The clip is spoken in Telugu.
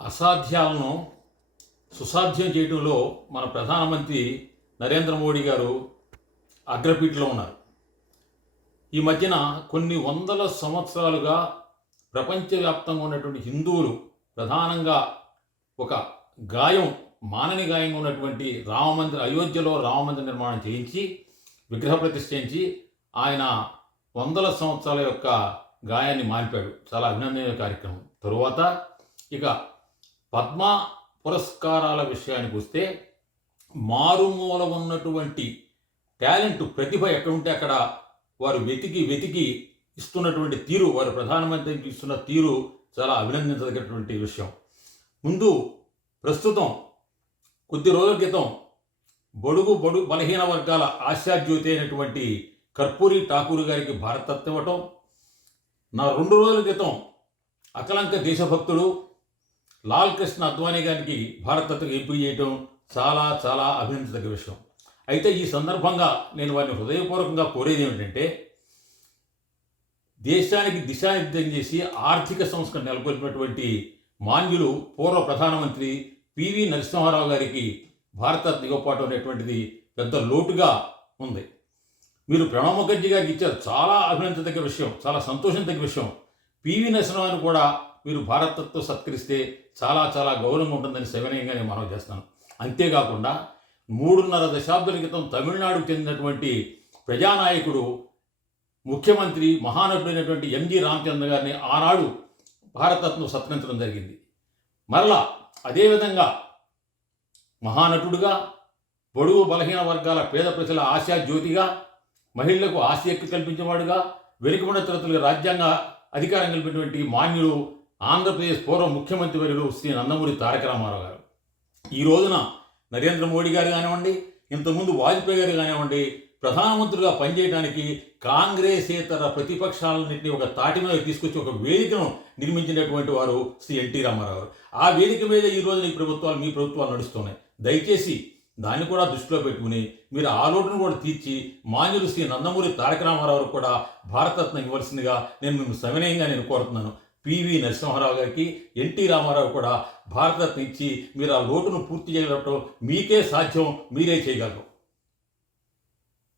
అసాధ్యాలను సుసాధ్యం చేయడంలో మన ప్రధానమంత్రి నరేంద్ర మోడీ గారు అగ్రపీఠలో ఉన్నారు. ఈ మధ్యన కొన్ని వందల సంవత్సరాలుగా ప్రపంచవ్యాప్తంగా ఉన్నటువంటి హిందువులు ప్రధానంగా ఒక మానని గాయంగా ఉన్నటువంటి అయోధ్యలో రామమందిర నిర్మాణం చేయించి విగ్రహ ప్రతిష్ఠించి ఆయన వందల సంవత్సరాల యొక్క గాయాన్ని మాన్పాడు. చాలా అభినందనీయ కార్యక్రమం. తరువాత ఇక పద్మ పురస్కారాల విషయానికి వస్తే మారుమూల ఉన్నటువంటి టాలెంట్, ప్రతిభ ఎక్కడుంటే అక్కడ వారు వెతికి ఇస్తున్నటువంటి తీరు, వారు ప్రధానమంత్రికి ఇస్తున్న తీరు చాలా అభినందించదగినటువంటి విషయం. ప్రస్తుతం కొద్ది రోజుల క్రితం బడుగు బలహీన వర్గాల ఆశాజ్యోతి అయినటువంటి కర్పూరి ఠాకూర్ గారికి భారతరత్న ఇవ్వటం, 2 రోజుల క్రితం అకలంక దేశభక్తుడు లాల్ కృష్ణ అద్వానీ గారికి భారతరత్న ఎంపిక చేయటం చాలా చాలా అభినందించదగ్గ విషయం. అయితే ఈ సందర్భంగా నేను వారిని హృదయపూర్వకంగా కోరేది ఏమిటంటే, దేశానికి దిశానిర్దేశం చేసి ఆర్థిక సంస్కరణ నెలకొల్పినటువంటి మాన్యులు పూర్వ ప్రధానమంత్రి పివి నరసింహారావు గారికి భారతరత్న ఇవ్వకపోవడం అనేటువంటిది పెద్ద లోటుగా ఉంది. మీరు ప్రణబ్ ముఖర్జీ గారికి ఇచ్చారు, చాలా అభినందించదగ్గ విషయం, చాలా సంతోషించదగ్గ విషయం. పివి నరసింహారావుని కూడా మీరు భారతరత్నతో సత్కరిస్తే చాలా చాలా గౌరవంగా ఉంటుందని సవినయంగా నేను మనవి చేస్తాను. అంతేకాకుండా 3.5 దశాబ్దాల క్రితం తమిళనాడుకు చెందినటువంటి ప్రజానాయకుడు, ముఖ్యమంత్రి, మహానటుడైనటువంటి ఎంజి రామచంద్ర గారిని ఆనాడు భారతరత్న సత్కరించడం జరిగింది. మరలా అదేవిధంగా మహానటుడుగా, బడుగు బలహీన వర్గాల పేద ప్రజల ఆశాజ్యోతిగా, మహిళలకు ఆశయక్తి కల్పించేవాడుగా, వెనుకబడిన తరగతులకు రాజ్యాంగ అధికారం కల్పినటువంటి మాన్యుడు ఆంధ్రప్రదేశ్ పూర్వ ముఖ్యమంత్రి వర్యులు శ్రీ నందమూరి తారక రామారావు గారు. ఈ రోజున నరేంద్ర మోడీ గారు కానివ్వండి, ఇంతకుముందు వాజ్పేయి గారు కానివ్వండి, ప్రధానమంత్రిగా పనిచేయడానికి కాంగ్రెసేతర ప్రతిపక్షాలన్నింటినీ ఒక తాటి మీద తీసుకొచ్చి ఒక వేదికను నిర్మించినటువంటి వారు శ్రీ ఎన్టీ రామారావు గారు. ఆ వేదిక మీద ఈ రోజున మీ ప్రభుత్వాలు నడుస్తున్నాయి. దయచేసి దాన్ని కూడా దృష్టిలో పెట్టుకుని మీరు ఆ లోటును కూడా తీర్చి మాన్యులు శ్రీ నందమూరి తారక రామారావు కూడా భారతరత్న ఇవ్వాల్సిందిగా నేను సవినయంగా కోరుతున్నాను. పివి నరసింహారావు గారికి, ఎన్టీ రామారావు కూడా భారతరత్న ఇచ్చి మీరు ఆ లోటును పూర్తి చేయగలగటం మీకే సాధ్యం, మీరే చేయగలరు.